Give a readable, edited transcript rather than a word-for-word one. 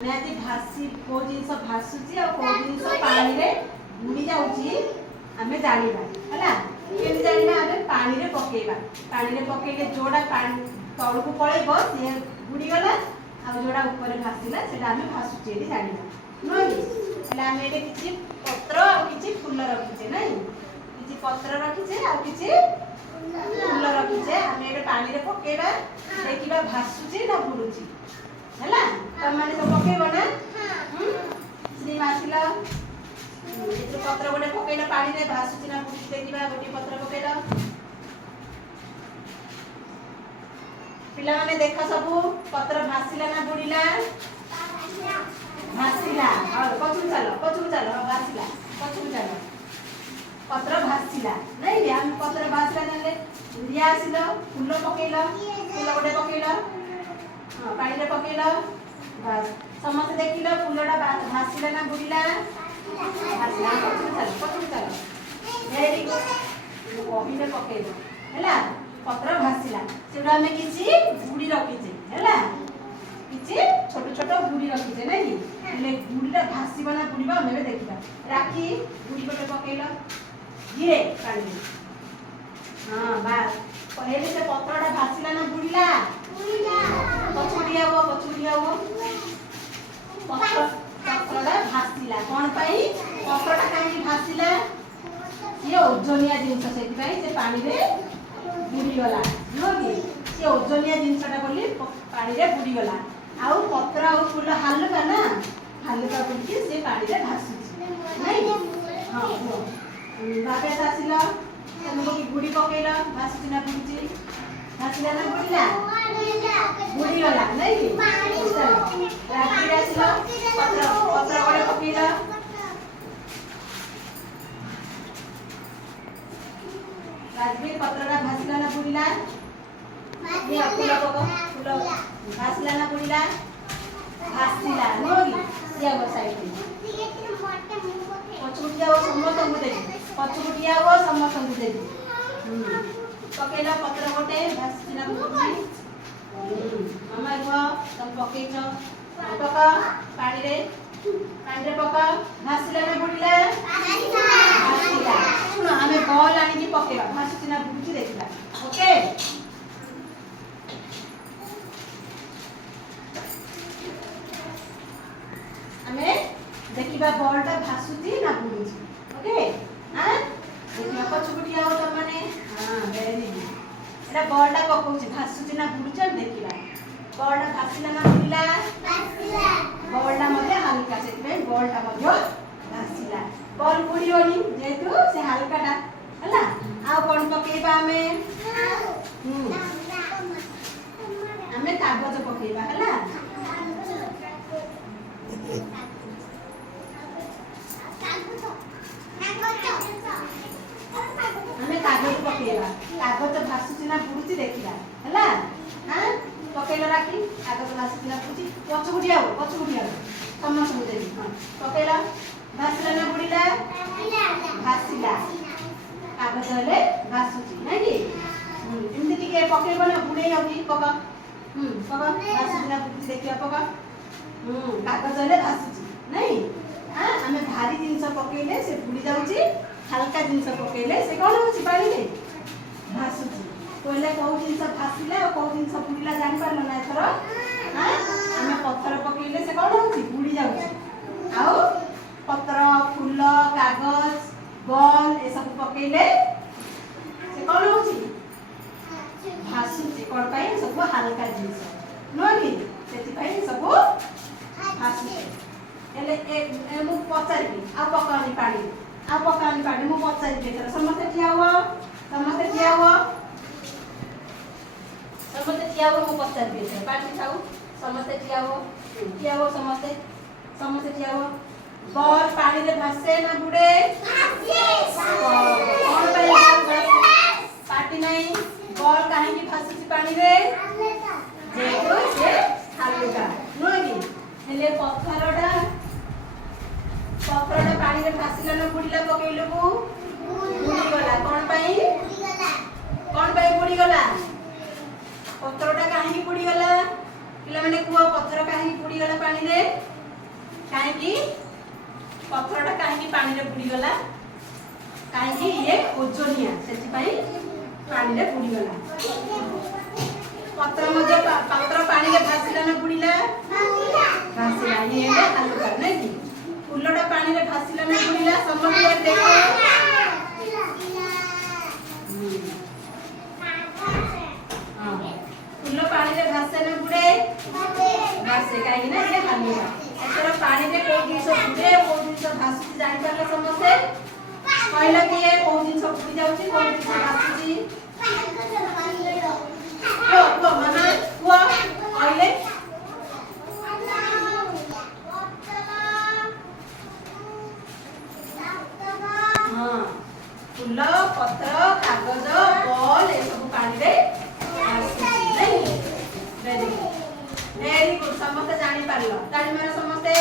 मैं आज भासी को जिनस भासुची और को जिनस पानी रे बुड़ी जाउची हमें जानिबा हला केन जानिबा हमें पानी रे पकेइबा पानी रे पकेइले जोडा पानी तळ को पळेबो से बुड़ी गला आ जोडा ऊपर भासीला सेटा हमें भासुची एली जानिबा नोई हला हमें एटे किछि पत्र आ किछि फूल रखिछे नै किछि पत्र रखिछे आ किछि फूल रखिछे हमें एटे पानी रे पकेइबा देखिबा भासुची ना बुडुची हला त माने तो पकेइबो ना श्री मासिला एतो पत्र गोटे पकेइला पानी रे भासुची ना बुडुची देखिबा गोटे पत्र पकेइला पिला माने देख सबु पत्र भासिला ना बुडीला भासिला और पछु चलो भासिला पछु चलो पत्र भासिला नहीं रे हम पत्र भासिला नले रिया आसिलो फूल पकेइला फूल गोटे पकेइला हां पानी रे पकेइला बस समस्त देखिलो फूलडा भासिला ना बुडीला भासिला पछु चलो वेरी गुड कहिले पकेइलो हैला पत्र भासिला सेडा हमें किछि बुडी रखिछे हैला किछि छोट छोट बुडी रखिछे नै ले बुडीला भासिबा ना बुडीबा हमें देखिबा राखी बुडी गोटे पकेइलो धीरे पानी हां बस पहिले से पत्रडा भासिला ना बुडीला पछुडिया वो पत्रडा भासिला कोन पई पत्रडा काई भासिला ये ओजनिया जिंस सेति पई से पानी रे बुडी गला नोगी से ओजनिया जिंसटा बोली पानी रे बुडी गला आउ पत्र आउ फूल हल्का ना हल्का बुडी से पानी रे भासुची नै हां हो बाबे आसिला तमको की बुडी पकेइला भासुची ना बुडीची भासिला ना बुडीला बुडी गला नै राखी आसिला पत्र गोटे पकेइला राजबीर पत्रडा भासिला ना बुडीला ये फूल फूल भासिला ना बुडीला भासिला नोगी या वो साइड पछुटिया वो समस्त को दे पकेइला पत्र गोटे भासिला बुडीची मामा गो तम पकेइछो पका पानी रे पका भासिला ना बुडीला भासिला सुनो हमें बॉल आनी की पकेबा भासुची ना बुडुची देखिबा ओके हमें देखिबा बॉलटा भासुची ना बुडुची ओके हां देखिबा पछुटिया हो त माने हां वेरी गुड एटा बॉलटा पकोची भासुची ना बुडुची देखिबा बॉलटा भासिला ना बुडीला भासिला बॉलटा मध्ये हल्का सेति बॉलटा मध्ये भासिला बॉल बुडीओनी जेतु से हल्काटा हला आ कोन पकेबा हमें हमें कागज पकेबा हला हमें कागज पकेबा कागज भासुची ना बुडुची देखिबा हला हां पकेला राखी कागज भासुची ना बुडुची पछुटिया समस्त को देबी हां पकेला भासिला ना बुडीला भासिला कागज हेले भासुची नै कि एमति टिके पकेबो ना बुडे होगी पका पका भासुची ना बुडुची देखिबा पका कागज हेले भासुची नै हां हमें भारी जिंस पकेले से बुडी जाउची हल्का जिंस पकेले से कोन होची पानी रे भासुची पहिले को जिंस भासिला और को जिंस बुडीला जानि पारलो ना एथरो हां हमें पत्थर पकेले से कोन होची बुडी जाउची आउ पत्र फूल कागज बॉल ए सब पकेले से कोन होची भासुची कोन पाई सब हल्का जिंस नोनी सेति पाई सब भासुची एले ए मु पचारि आ पकानी पानी मु पचारि देतर समस्त ठिया हो मु पचारि देतर पानी खाऊ समस्त ठिया हो समस्त ठिया हो बॉल पानी रे भासे ना बुडे कोन पाई पाटी नहीं बॉल काहे की भासुची पानी रे जेतो से हल्का नोगी हेले पत्थरडा पानी रे भासिला ना बुडीला पकेइलो को बुडी गला कोन पाई बुडी गला पत्थरडा काहे की बुडी गला ପିଲାମାନେ କୁହ ପଥର କାହିଁକି ବୁଡ଼ିଗଲା ପାଣିରେ? କାହିଁକି ପଥରଟା କାହିଁକି ପାଣିରେ ବୁଡ଼ିଗଲା? କାହିଁକି ଇଏ ଓଜନିଆ, ସେଥିପାଇଁ ପାଣିରେ ବୁଡ଼ିଗଲା। ପତ୍ର ପାଣିରେ ଭାସିଲା ନା ବୁଡ଼ିଲା? ଭାସିଲା। ଇଏ ହାଲୁକା ନାଇଁ କି? ଫୁଲଟା ପାଣିରେ ଭାସିଲା ନା ବୁଡ଼ିଲା? ସମସ୍ତେ ଦେଖ। ଫୁଲ ପାଣିରେ ଭାସେ ନା ବୁଡ଼େ? ଭାସେ, କାହିଁକି ନା ଇଏ ହାଲୁକା। ଏଥର ପାଣିରେ କୋଉ ଜିନିଷ ବୁଡ଼େ କୋଉ ଜିନିଷ ଭାସୁଛି ଜାଣିପାରିଲ ସମସ୍ତେ? କହିଲ କିଏ କୋଉ ଜିନିଷ ବୁଡ଼ି ଯାଉଛି କୋଉ ଜିନିଷ ଭାସୁଛି? କୁହ ମାମା କୁହ କହିଲେ। ହଁ, ଫୁଲ, ପତ୍ର, କାଗଜ, ବଲ୍ ଏସବୁ ପାଣିରେ ଭାସୁଛି। ଭେରି ଗୁଡ୍, ସମସ୍ତେ ଜାଣିପାରିଲ। ତାଳି ମାର ସମସ୍ତେ।